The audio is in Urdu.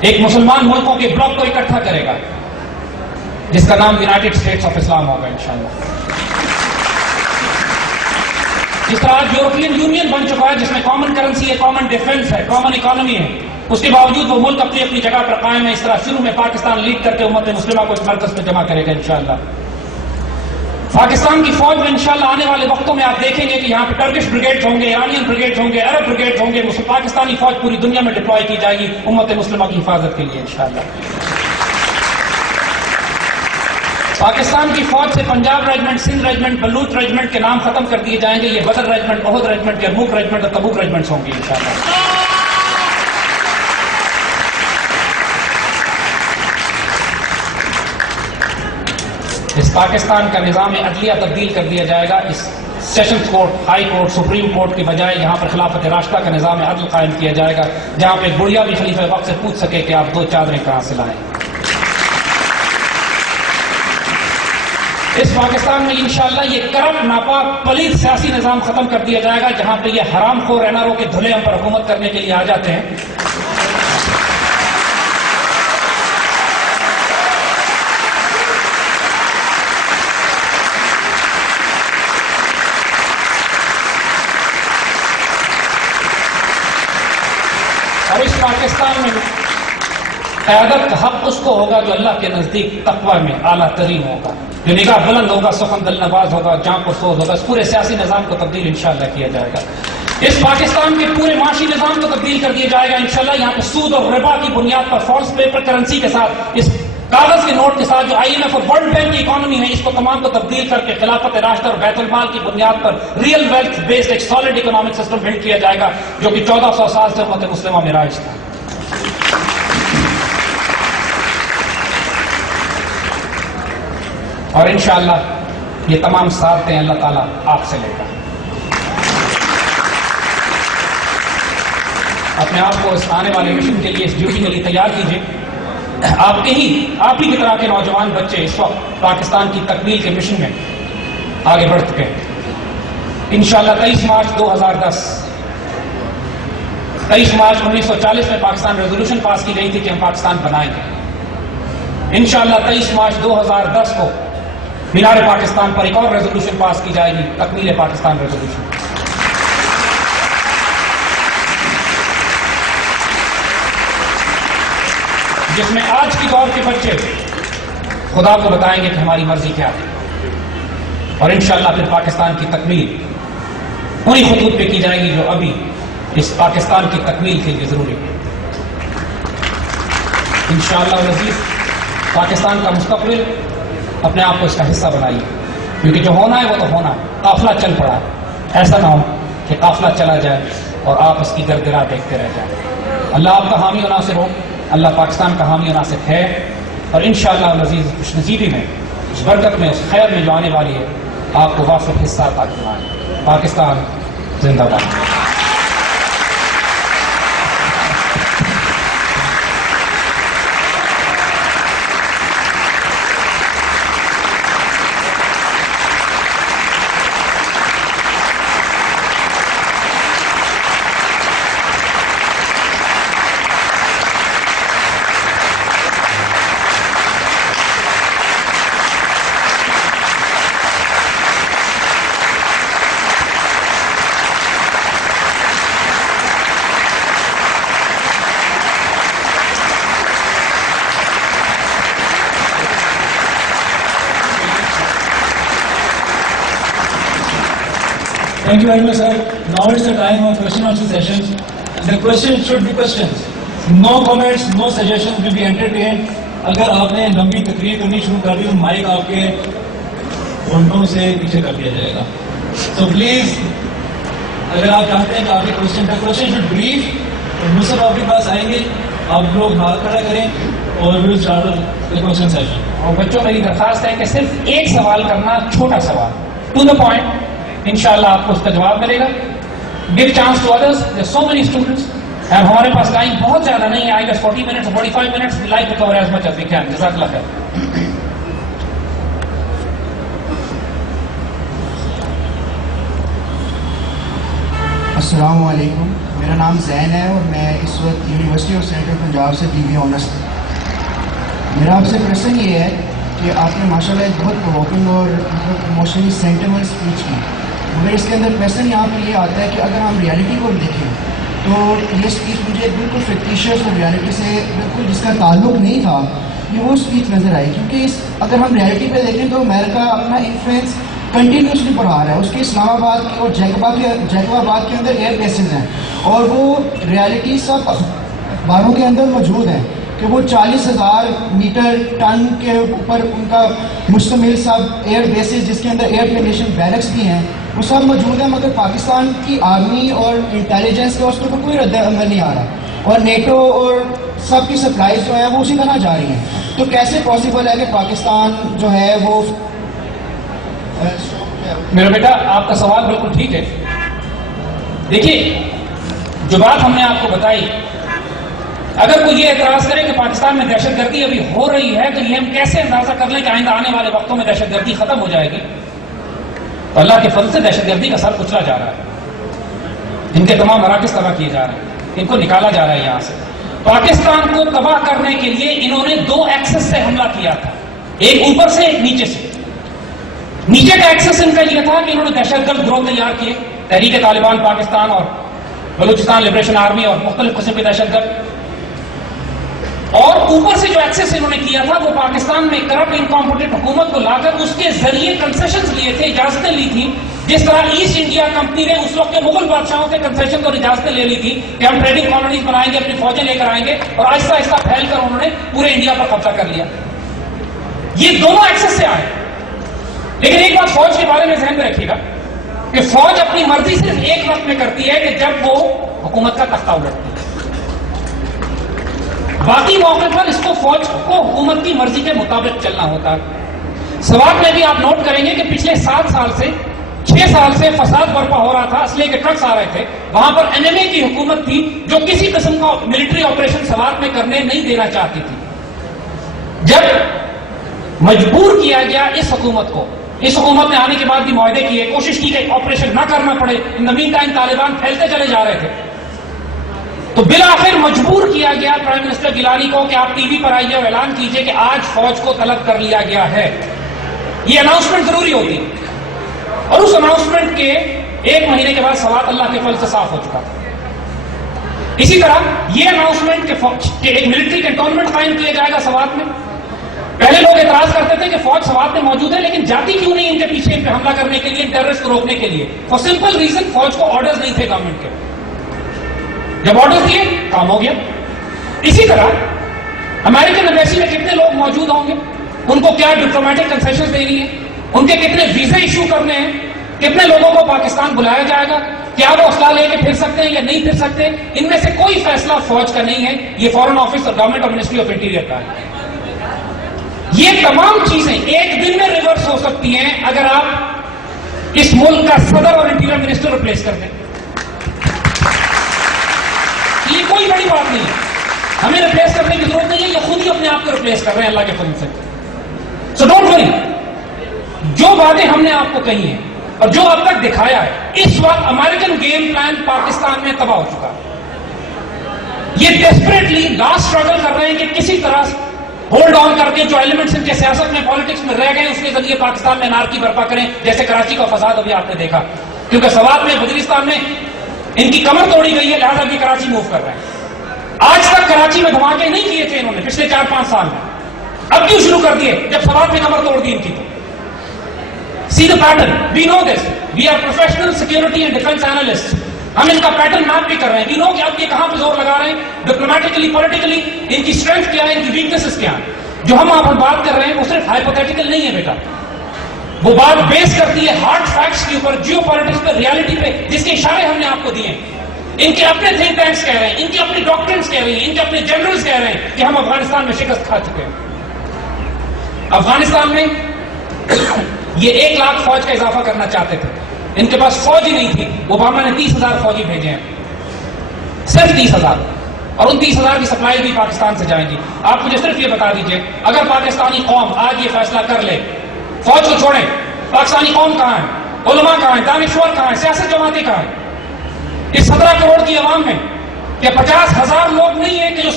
ایک مسلمان ملکوں کے بلاک کو اکٹھا کرے گا جس کا نام یونائٹڈ اسٹیٹس آف اسلام ہوگا انشاءاللہ. جس طرح آج یورپین یونین بن چکا ہے جس میں کامن کرنسی ہے, کامن ڈیفنس ہے, کامن اکانومی ہے, اس کے باوجود وہ ملک اپنی اپنی جگہ پر قائم ہے. اس طرح شروع میں پاکستان لیڈ کر کے امت مسلمہ کو اس مرکز پہ جمع کرے گا انشاءاللہ. پاکستان کی فوج میں انشاءاللہ آنے والے وقتوں میں آپ دیکھیں گے کہ یہاں پہ ٹرکش بریگیڈ ہوں گے, ایرانین بریگیڈ ہوں گے, عرب بریگیڈ ہوں گے. پاکستانی فوج پوری دنیا میں ڈپلوائے کی جائے گی امت مسلمہ کی حفاظت کے لیے انشاءاللہ. پاکستان کی فوج سے Punjab regiment, Sindh regiment, Baloch regiment کے نام ختم کر دیے جائیں گے. یہ بدر ریجمنٹ, احد ریجمنٹ, یرموک ریجمنٹ اور تبوک ریجمنٹس ہوں گے انشاءاللہ. اس پاکستان کا نظام عدلیہ تبدیل کر دیا جائے گا. اس sessions court, high court, supreme court کی بجائے یہاں پر خلافت راشدہ کا نظام عدل قائم کیا جائے گا جہاں پہ بڑھیا بھی خلیفہ وقت سے پوچھ سکے کہ آپ 2 چادریں کہاں سے لائیں. اس پاکستان میں انشاءاللہ یہ کرپٹ, ناپاک, پلیت سیاسی نظام ختم کر دیا جائے گا جہاں پہ یہ حرام خور این آر او کے دھلے ہم پر حکومت کرنے کے لیے آ جاتے ہیں. اور اس پاکستان میں قیادت کا حق اس کو ہوگا جو اللہ کے نزدیک تقوی میں اعلیٰ ترین ہوگا, جو نگاہ بلند ہوگا, سخن دل نواز ہوگا, جاں پرسوز ہوگا. اس پورے سیاسی نظام کو تبدیل انشاءاللہ کیا جائے گا. اس پاکستان کے پورے معاشی نظام کو تبدیل کر دیا جائے گا انشاءاللہ. یہاں پہ سود اور ربا کی بنیاد پر فالس پیپر کرنسی کے ساتھ, اس کاغذ کے نوٹ کے ساتھ جو IMF اور ورلڈ بینک کی اکانومی ہے, اس کو تمام کو تبدیل کر کے خلافت راشدہ اور بیت المال کی بنیاد پر ریئل ویلتھ بیسڈ ایک سالڈ اکنامک سسٹم بلڈ کیا جائے گا جو کہ 1400 سال سے امت مسلمہ میں رائج تھا. اور انشاءاللہ یہ تمام سعادتیں اللہ تعالیٰ آپ سے لے گا. اپنے آپ کو اس آنے والے مشن کے لیے, اس ڈیوٹی کے لیے تیار کیجیے. آپ ہی کی طرح کے نوجوان بچے اس وقت پاکستان کی تکمیل کے مشن میں آگے بڑھ چکے ہیں. انشاءاللہ 23 مارچ 2010, 23 مارچ 1940 میں پاکستان ریزولوشن پاس کی گئی تھی کہ ہم پاکستان بنائیں گے. انشاءاللہ 23 مارچ 2010 کو مینار پاکستان پر ایک اور ریزولوشن پاس کی جائے گی, تکمیل پاکستان ریزولوشن. جس میں آج کی دور کے بچے خدا کو بتائیں گے کہ ہماری مرضی کیا ہے. اور انشاءاللہ پھر پاکستان کی تکمیل انہی خطوط پہ کی جائے گی جو ابھی اس پاکستان کی تکمیل کے لیے ضروری ہے. انشاءاللہ العزیز پاکستان کا مستقبل اپنے آپ کو اس کا حصہ بنائیے, کیونکہ جو ہونا ہے وہ تو ہونا. قافلہ چل پڑا ہے, ایسا نہ ہو کہ قافلہ چلا جائے اور آپ اس کی گرگرا دیکھتے رہ جائیں. اللہ آپ کا حامی و ناصر ہو, اللہ پاکستان کا حامی و ناصر ہے. اور انشاءاللہ العزیز خوش نصیبی میں, اس برکت میں, اس خیر میں جو آنے والی ہے, آپ کو وافر حصہ عطا فرمائے. پاکستان زندہ باد. Thank you very much, sir. Now it's the time of question answer sessions. The questions should be questions. No comments, no suggestions will be entertained. اگر آپ نے لمبی تقریر کرنی شروع کر دی تو مائک آپ کے گھنٹوں سے پیچھے کر دیا جائے گا. So please, اگر آپ چاہتے ہیں کہ آپ کے question should brief, تو مصر آپ کے پاس آئیں گے, آپ لوگ ہاتھ کھڑا کریں اور we'll start the question session. اور بچوں میری درخواست ہے کہ صرف ایک سوال کرنا, چھوٹا سوال, to the point. انشاءاللہ آپ کو اس کا جواب ملے گا. Give chance to others. There are so many students. اور ہمارے پاس ٹائم بہت زیادہ نہیں ہے. I guess 40 minutes or 45 minutes. We like to cover as much as we can. جزاک اللہ خیر. السلام علیکم. میرا نام زین ہے اور میں اس وقت یونیورسٹی آف سینٹرل پنجاب سے BBA آنرس۔ میرا آپ سے کویشچن یہ ہے کہ آپ نے ماشاء اللہ ایک بہت پرووکنگ اور ایموشنلی سینٹیمنٹ اسپیچ کی، مگر اس کے اندر کویشچن یہاں پہ یہ آتا ہے کہ اگر ہم ریالٹی کو دیکھیں تو یہ اسپیچ مجھے بالکل فکٹیشیس اور ریالٹی سے بالکل جس کا تعلق نہیں تھا، یہ وہ اسپیچ نظر آئی، کیونکہ اگر ہم ریالٹی پہ دیکھیں تو امریکہ اپنا انفلوئنس کنٹینیوسلی بڑھا رہا ہے۔ اس کے اسلام آباد کی اور جیکب آباد کے اندر ایئر بیسز ہیں، اور وہ ریالٹی سب اخباروں کے اندر موجود ہیں کہ وہ 40,000 میٹر ٹن کے اوپر ان کا مشتمل سب ایئر بیسز، جس کے اندر ایئر کنڈیشن بیرکس بھی ہیں، وہ سب موجود ہیں، مگر پاکستان کی آرمی اور انٹیلیجنس کا اس پر کوئی رد عمل نہیں آ رہا، اور نیٹو اور سب کی سپلائیز جو ہیں وہ اسی طرح جا رہی ہیں۔ تو کیسے پاسبل ہے کہ پاکستان جو ہے وہ میرا بیٹا آپ کا سوال بالکل ٹھیک ہے۔ دیکھیے جو بات ہم نے آپ کو بتائی، اگر کوئی یہ اعتراض کرے کہ پاکستان میں دہشت گردی ابھی ہو رہی ہے تو یہ ہم کیسے اندازہ کر لیں کہ آئندہ آنے والے وقتوں میں دہشت گردی ختم ہو جائے گی؟ تو اللہ کے فضل سے دہشت گردی کا سر کچلا جا رہا ہے، ان کے تمام مراکز تباہ کیے جا رہے ہیں، ان کو نکالا جا رہا ہے یہاں سے۔ پاکستان کو تباہ کرنے کے لیے انہوں نے 2 ایکسس سے حملہ کیا تھا، ایک اوپر سے ایک نیچے سے۔ نیچے کا ایکسس ان کا یہ تھا کہ انہوں نے دہشت گرد گروہ تیار کیے، تحریک طالبان پاکستان اور بلوچستان لبریشن آرمی اور مختلف قسم کے دہشت گرد، اور اوپر سے جو ایکسس انہوں نے کیا تھا وہ پاکستان میں کرپٹ انکمپیٹنٹ حکومت کو لا کر اس کے ذریعے کنسیشنز لیے تھے، اجازتیں لی تھی، جس طرح ایسٹ انڈیا کمپنی نے اس وقت کے مغل بادشاہوں سے کنسیشن اور اجازتیں لے لی تھی کہ ہم ٹریڈنگ کالونیز بنائیں گے، اپنی فوجیں لے کر آئیں گے، اور آہستہ آہستہ پھیل کر انہوں نے پورے انڈیا پر قبضہ کر لیا۔ یہ دونوں ایکسس سے آئے، لیکن ایک بات فوج کے بارے میں ذہن میں رکھیے گا کہ فوج اپنی مرضی صرف ایک وقت میں کرتی ہے کہ جب وہ حکومت کا تختہ الٹتی ہے، باقی موقع پر اس کو فوج کو حکومت کی مرضی کے مطابق چلنا ہوتا ہے۔ سوات میں بھی آپ نوٹ کریں گے کہ پچھلے 7 سال سے 6 سال سے فساد برپا ہو رہا تھا، اسلحے کے ٹرکس آ رہے تھے، وہاں پر NMA کی حکومت تھی جو کسی قسم کا ملٹری آپریشن سوات میں کرنے نہیں دینا چاہتی تھی۔ جب مجبور کیا گیا اس حکومت نے آنے کے بعد بھی معاہدے کیے، کوشش کی کہ آپریشن نہ کرنا پڑے، ان زمین ٹائم طالبان پھیلتے چلے جا رہے تھے، تو بالآخر مجبور کیا گیا پرائم منسٹر گیلانی کو کہ آپ ٹی وی پر آئیے اور اعلان کیجئے کہ آج فوج کو طلب کر لیا گیا ہے۔ یہ اناؤنسمنٹ ضروری ہوتی، اور اس اناؤنسمنٹ کے 1 مہینے کے بعد سوات اللہ کے فضل سے صاف ہو چکا تھا۔ اسی طرح یہ اناؤنسمنٹ کہ ایک ملٹری کنٹونمنٹ قائم کیا جائے گا سوات میں، پہلے لوگ اعتراض کرتے تھے کہ فوج سوات میں موجود ہے لیکن جاتی کیوں نہیں ان کے پیچھے ان پہ حملہ کرنے کے لیے، ٹیررسٹ کو روکنے کے لیے؟ فار سمپل ریزن فوج کو آرڈرز نہیں تھے گورنمنٹ کے، جب آرڈر دیے کام ہو گیا۔ اسی طرح امریکن ایمبیسی میں کتنے لوگ موجود ہوں گے، ان کو کیا ڈپلومیٹک کنسیشنز دینی ہے، ان کے کتنے ویزے ایشو کرنے ہیں، کتنے لوگوں کو پاکستان بلایا جائے گا، کیا وہ اسلحہ لے کے پھر سکتے ہیں یا نہیں پھر سکتے، ان میں سے کوئی فیصلہ فوج کا نہیں ہے، یہ فارن آفس اور گورنمنٹ اور منسٹری آف انٹیریئر کا ہے۔ یہ تمام چیزیں ایک دن میں ریورس ہو سکتی ہیں اگر آپ اس ملک کا صدر اور انٹیریئر منسٹر ریپلیس کر دیں۔ یہ کوئی بڑی بات نہیں ہے، ہمیں ریپلیس کرنے کی ضرورت نہیں ہے، یہ خود ہی اپنے آپ کو ریپلیس کر رہے ہیں اللہ کے فضل سے۔ سو ڈونٹ وری، جو باتیں ہم نے آپ کو کہی ہیں اور جو اب تک دکھایا ہے، اس وقت امریکن گیم پلان پاکستان میں تباہ ہو چکا ہے۔ یہ ڈیسپریٹلی لاسٹ اسٹرگل کر رہے ہیں کہ کسی طرح ہولڈ آن کر کے جو ایلیمنٹس ان کے سیاست میں پالیٹکس میں رہ گئے اس کے ذریعے پاکستان میں انارکی برپا کریں، جیسے کراچی کا فساد ابھی آپ نے دیکھا، کیونکہ سوات میں وزیرستان میں ان کی کمر توڑی گئی ہے، لہٰذا بھی کراچی موو کر رہے ہیں۔ آج تک کراچی میں دھماکے نہیں کیے تھے انہوں نے پچھلے 4-5 سال میں، اب کیوں شروع کر دیے جب سوات میں کمر توڑ دی ان کی؟ See the pattern, we know this, we are professional security and defence analyst, ہم ان کا پیٹرن میپ بھی کر رہے ہیں، وی نو کہ اب یہ کہاں پہ زور لگا رہے ہیں، ڈپلومیٹکلی پولیٹیکلی ان کی اسٹرینتھ کیا ہے، ان کی ویکنیسز کیا ہیں۔ جو ہم آپ بات کر رہے ہیں وہ صرف ہائپوتھیٹیکل نہیں ہے بیٹا، وہ بات بیس کرتی ہے ہارڈ فیکٹس کے اوپر، جیو پالیٹکس پہ، ریالٹی پہ، جس کے اشارے ہم نے آپ کو دیے ہیں۔ ان کے اپنے تھنک ٹینکس کہہ رہے ہیں، ان کے اپنے ڈاکٹرنس کہہ رہے ہیں، ان کے اپنے جنرلز کہہ رہے ہیں کہ ہم افغانستان میں شکست کھا چکے ہیں۔ افغانستان میں یہ 1 لاکھ فوج کا اضافہ کرنا چاہتے تھے، ان کے پاس فوج ہی نہیں تھی، اوباما نے 30,000 فوجی بھیجے ہیں، صرف 30,000، اور ان 30,000 کی سپلائی بھی پاکستان سے جائیں گی۔ آپ مجھے صرف یہ بتا دیجئے، اگر پاکستانی قوم آج یہ فیصلہ کر لے فوج کو چھوڑیں، پاکستانی قوم کہاں ہے، علماء کہاں ہیں، دانشور کہاں ہیں، سیاست جماعتیں کہاں ہیں؟ اس 17 کروڑ کی عوام میں کہ 50,000 لوگ نہیں ہیں کہ جو